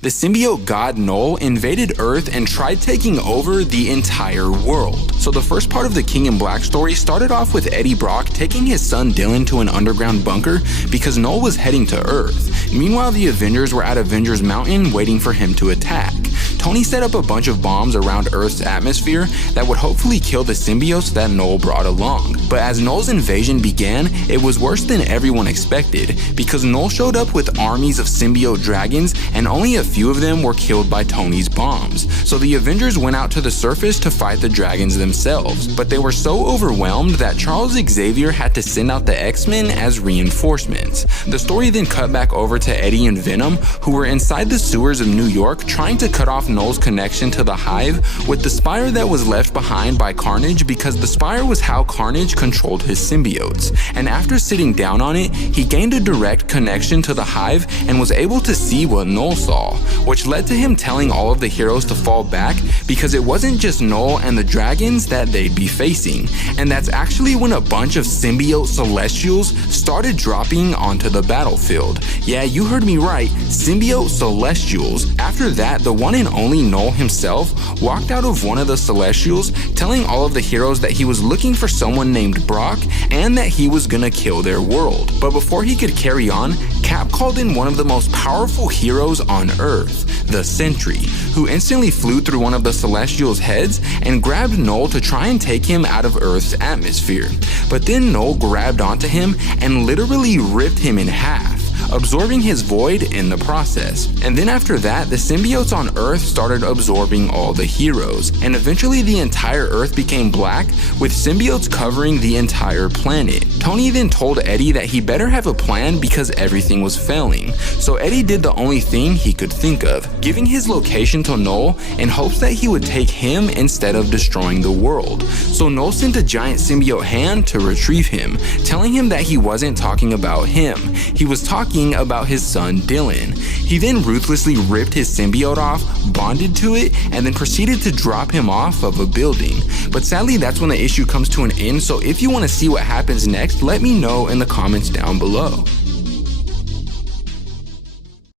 The symbiote god Knull invaded Earth and tried taking over the entire world. So the first part of the King in Black story started off with Eddie Brock taking his son Dylan to an underground bunker because Knull was heading to Earth. Meanwhile, the Avengers were at Avengers Mountain waiting for him to attack. Tony set up a bunch of bombs around Earth's atmosphere that would hopefully kill the symbiotes that Knull brought along. But as Knull's invasion began, it was worse than everyone expected, because Knull showed up with armies of symbiote dragons and only a few of them were killed by Tony's bombs. So the Avengers went out to the surface to fight the dragons themselves, but they were so overwhelmed that Charles Xavier had to send out the X-Men as reinforcements. The story then cut back over to Eddie and Venom, who were inside the sewers of New York trying to cut off Knull's connection to the Hive with the spire that was left behind by Carnage, because the spire was how Carnage controlled his symbiotes. And after sitting down on it, he gained a direct connection to the Hive and was able to see what Knull saw, which led to him telling all of the heroes to fall back because it wasn't just Knull and the dragons that they'd be facing. And that's actually when a bunch of symbiote celestials started dropping onto the battlefield. Yeah, you heard me right, symbiote celestials. After that, the one and only Knull himself walked out of one of the celestials, telling all of the heroes that he was looking for someone named Brock and that he was gonna kill their world. But before he could carry on, Cap called in one of the most powerful heroes on Earth, the Sentry, who instantly flew through one of the Celestials' heads and grabbed Knull to try and take him out of Earth's atmosphere. But then Knull grabbed onto him and literally ripped him in half, absorbing his void in the process. And then after that, the symbiotes on Earth started absorbing all the heroes, and eventually the entire Earth became black, with symbiotes covering the entire planet. Tony then told Eddie that he better have a plan because everything was failing. So Eddie did the only thing he could think of, giving his location to Knull in hopes that he would take him instead of destroying the world. So Knull sent a giant symbiote hand to retrieve him, telling him that he wasn't talking about him. He was talking about his son Dylan. He then ruthlessly ripped his symbiote off, bonded to it, and then proceeded to drop him off of a building. But sadly, that's when the issue comes to an end, so if you want to see what happens next, let me know in the comments down below.